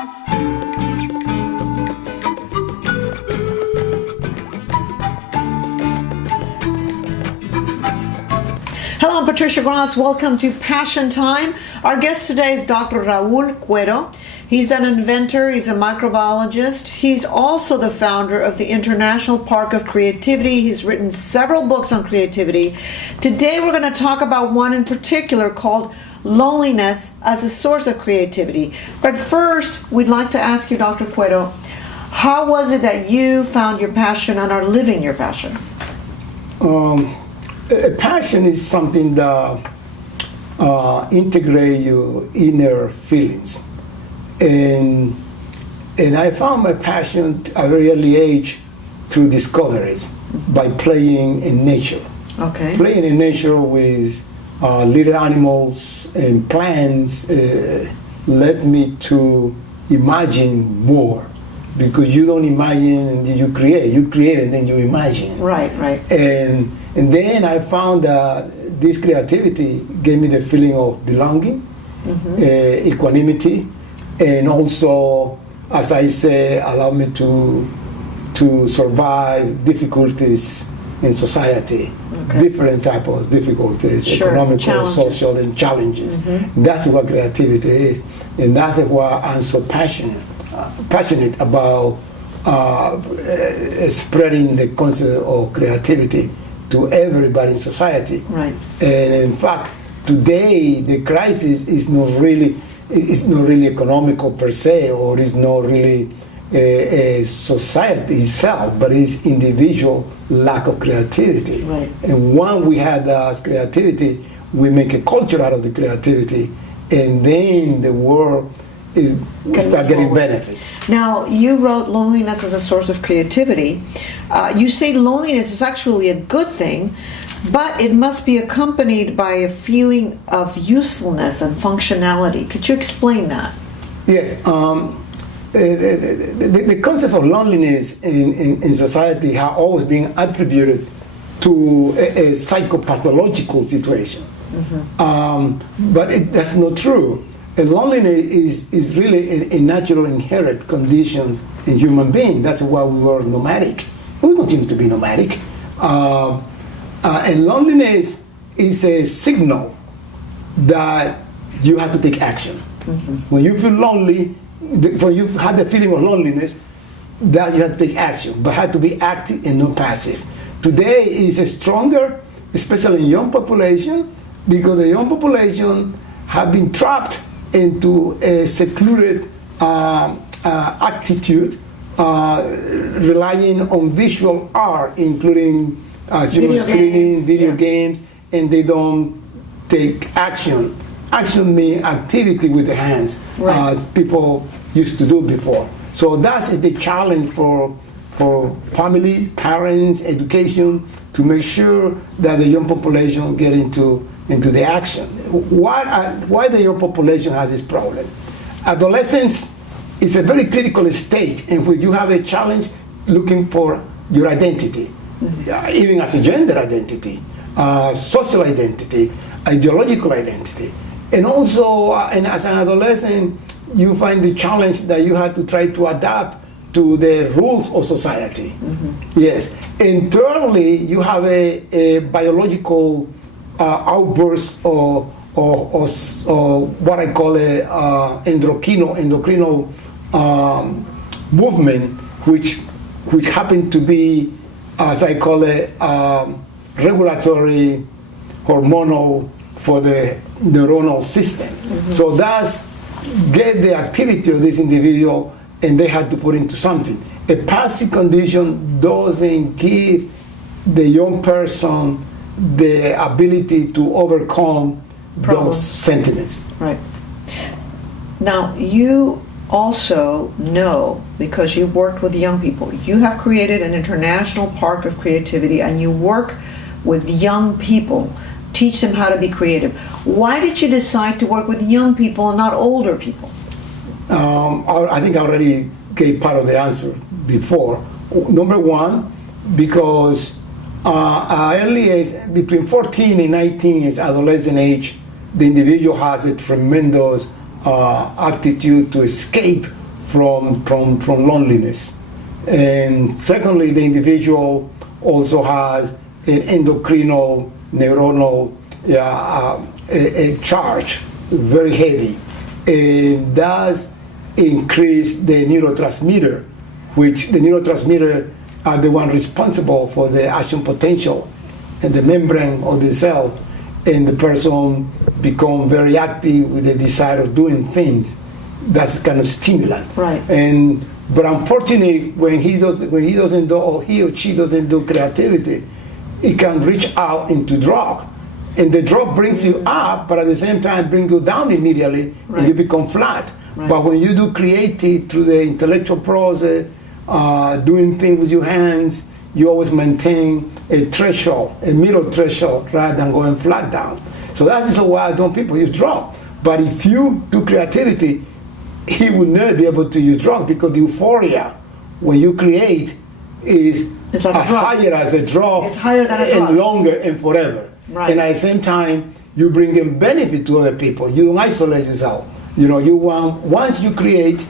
Hello, I'm Patricia Gras. Welcome to Passion Time. Our guest today is Dr. Raul Cuero. He's an inventor, he's a microbiologist. He's also the founder of the International Park of Creativity. He's written several books on creativity. Today we're going to talk about one in particular called Loneliness as a Source of Creativity. But first, we'd like to ask you, Dr. Cuero, how was it that you found your passion and are living your passion? A passion is something that integrates your inner feelings. And I found my passion at a very early age through discoveries by playing in nature. Okay. Playing in nature with little animals and plants led me to imagine more. Because you don't imagine and then you create and then you imagine. Right. And then I found that this creativity gave me the feeling of belonging, equanimity, and also, as I say, allowed me to survive difficulties in society, different types of difficulties, economical, social, and challenges. That's what creativity is, and that's why I'm so passionate about spreading the concept of creativity to everybody in society. Right. And in fact, today the crisis is not really economical per se, or is not really a society itself, but it's individual lack of creativity. Right. And when we had creativity, we make a culture out of the creativity, and then the world start getting benefit. Now, you wrote Loneliness as a Source of Creativity. You say loneliness is actually a good thing, but it must be accompanied by a feeling of usefulness and functionality. Could you explain that? Yes. The concept of loneliness in society has always been attributed to a psychopathological situation. But that's not true. And loneliness is really a natural inherent conditions in human beings. That's why we were nomadic. We continue to be nomadic. And loneliness is a signal that you have to take action. When you feel lonely, when you've had the feeling of loneliness, that you have to take action, but have to be active and not passive. Today is stronger, especially in young population, because the young population have been trapped into a secluded attitude, relying on visual art, including video games, and they don't take action. Action means activity with the hands, as people used to do before. So that's the challenge for families, parents, education, to make sure that the young population get into the action. Why the young population has this problem? Adolescence is a very critical stage in which you have a challenge looking for your identity, even as a gender identity, social identity, ideological identity. And also, and as an adolescent, you find the challenge that you have to try to adapt to the rules of society. Yes. And thirdly, you have a biological outburst or what I call a endocrinal movement, which happen to be, as I call it, regulatory, hormonal for the neuronal system. So that's get the activity of this individual, and they had to put into something. A passive condition doesn't give the young person the ability to overcome those sentiments. Right. Now, you also know, because you worked with young people, you have created an international park of creativity, and you work with young people, teach them how to be creative. Why did you decide to work with young people and not older people? I think I already gave part of the answer before. Number one, because early age, between 14 and 19 is adolescent age, the individual has a tremendous aptitude to escape from loneliness. And secondly, the individual also has an endocrinal neuronal a charge, very heavy. It does increase the neurotransmitter, which the neurotransmitter are the one responsible for the action potential and the membrane of the cell, and the person become very active with the desire of doing things. That's kind of stimulant. Right. But unfortunately, when he doesn't do, or he or she doesn't do creativity, it can reach out into drug. And the drug brings you up, but at the same time bring you down immediately, right. and you become flat. Right. But when you do creative through the intellectual process, doing things with your hands, you always maintain a threshold, a middle threshold, rather than going flat down. So that's also why I don't people use drug. But if you do creativity, he will never be able to use drug, because the euphoria when you create is it's like higher as a drug. It's higher than a drug. And longer and forever. Right. And at the same time, you bring in benefit to other people. You don't isolate yourself. You want, once you create,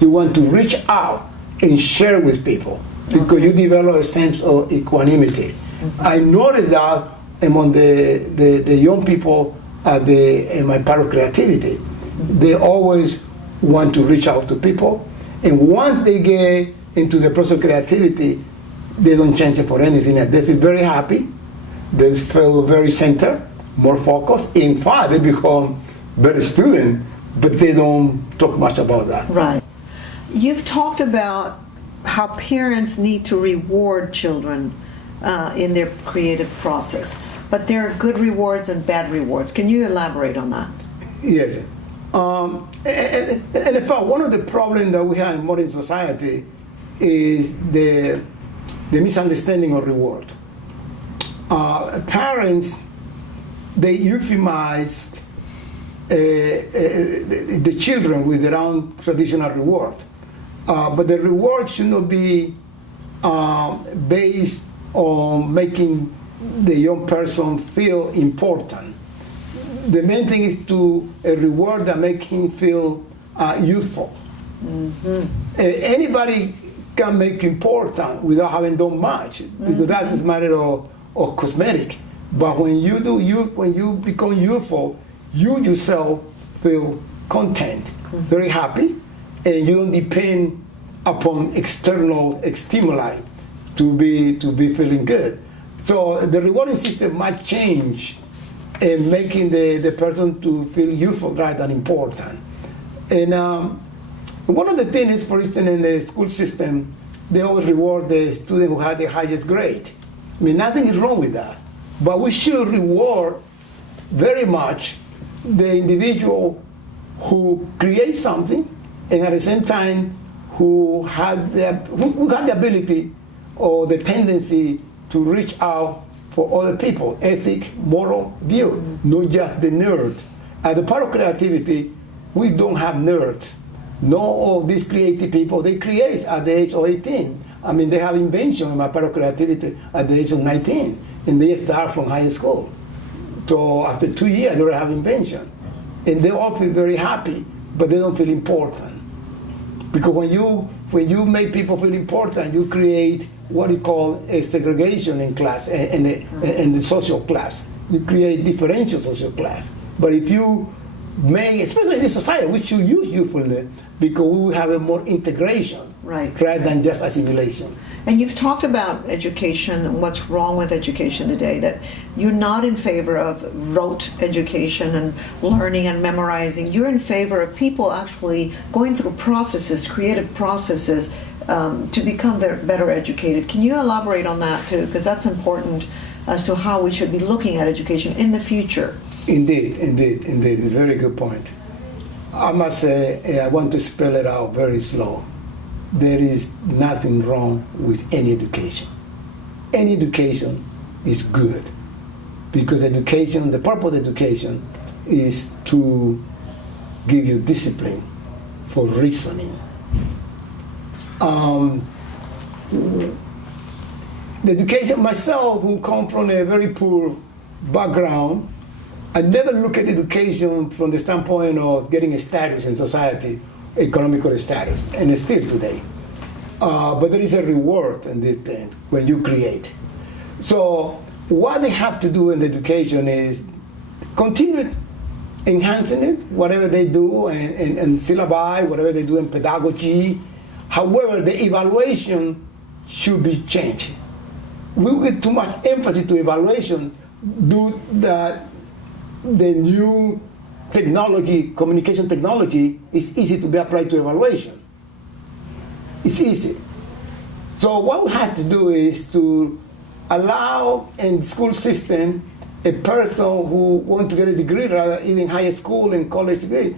you want to reach out and share with people, because you develop a sense of equanimity. I noticed that among the young people in my part of creativity, they always want to reach out to people, and once they get into the process of creativity, they don't change it for anything. They feel very happy, they feel very centered, more focused. In fact, they become better students, but they don't talk much about that. Right. You've talked about how parents need to reward children in their creative process, but there are good rewards and bad rewards. Can you elaborate on that? Yes. And in fact, one of the problems that we have in modern society is the misunderstanding of reward. Parents, they euphemize the children with their own traditional reward. But the reward should not be based on making the young person feel important. The main thing is to reward that make him feel useful. Mm-hmm. Anybody can make you important without having done much, because that's just a matter of cosmetic. But when you become youthful, you yourself feel content, very happy, and you don't depend upon external stimuli to be feeling good. So the rewarding system might change in making the person to feel useful rather than important. And one of the things is, for instance, in the school system, they always reward the student who had the highest grade. I mean, nothing is wrong with that. But we should reward very much the individual who creates something, and at the same time who had the ability or the tendency to reach out for other people, ethic, moral view, not just the nerd. At the part of creativity, we don't have nerds. No, of these creative people, they create at the age of 18. I mean, they have invention in my part of creativity at the age of 19, and they start from high school. So after 2 years, they already have invention. And they all feel very happy, but they don't feel important. Because when you make people feel important, you create what you call a segregation in class and the social class. You create differential social class. But if you make, especially in this society, we should use youthfulness, because we will have a more integration, right, rather than just assimilation. And you've talked about education and what's wrong with education today, that you're not in favor of rote education and learning and memorizing. You're in favor of people actually going through processes, creative processes, to become better educated. Can you elaborate on that too? Because that's important as to how we should be looking at education in the future. Indeed. It's a very good point. I must say, I want to spell it out very slow. There is nothing wrong with any education. Any education is good, because education, the purpose of education is to give you discipline for reasoning. The education, myself, who come from a very poor background, I never look at education from the standpoint of getting a status in society economical status, and still today. But there is a reward in this thing when you create. So what they have to do in education is continue enhancing it, whatever they do, and syllabi, whatever they do in pedagogy. However, the evaluation should be changed. We give too much emphasis to evaluation due to the new technology, communication technology, is easy to be applied to evaluation. It's easy. So what we have to do is to allow in school system a person who wants to get a degree, rather in high school and college degree,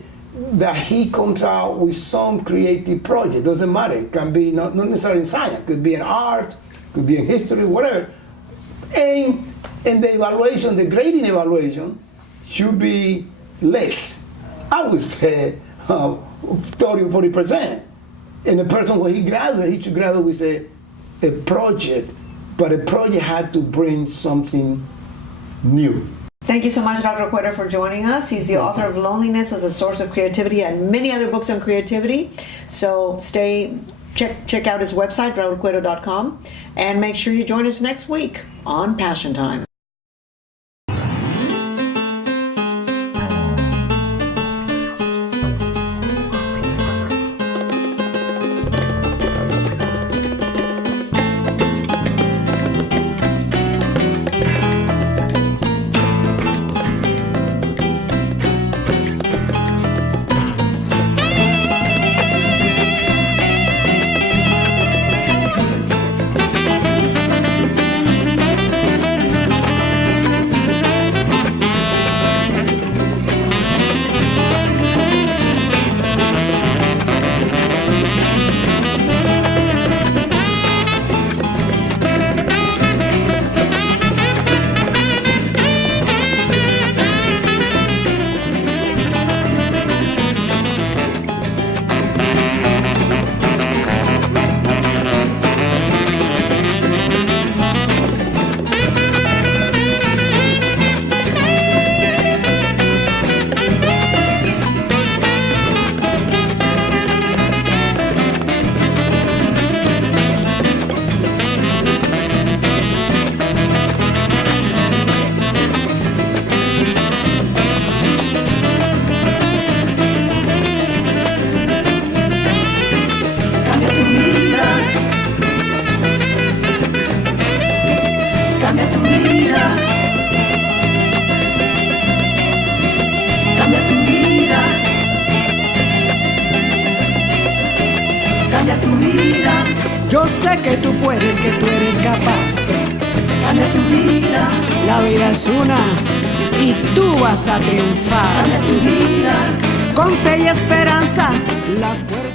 that he comes out with some creative project. Doesn't matter. It can be not necessarily in science. It could be in art, could be in history, whatever. And in the evaluation, the grading evaluation should be less. I would say 30 or 40%. And the person, when he graduates, he should graduate with a project. But a project had to bring something new. Thank you so much, Dr. Cuero, for joining us. He's the author of Loneliness as a Source of Creativity and many other books on creativity. So check out his website, raulcuero.com, and make sure you join us next week on Passion Time. Yo sé que tú puedes, que tú eres capaz. Cambia tu vida. La vida es una y tú vas a triunfar. Cambia tu vida. Con fe y esperanza las puertas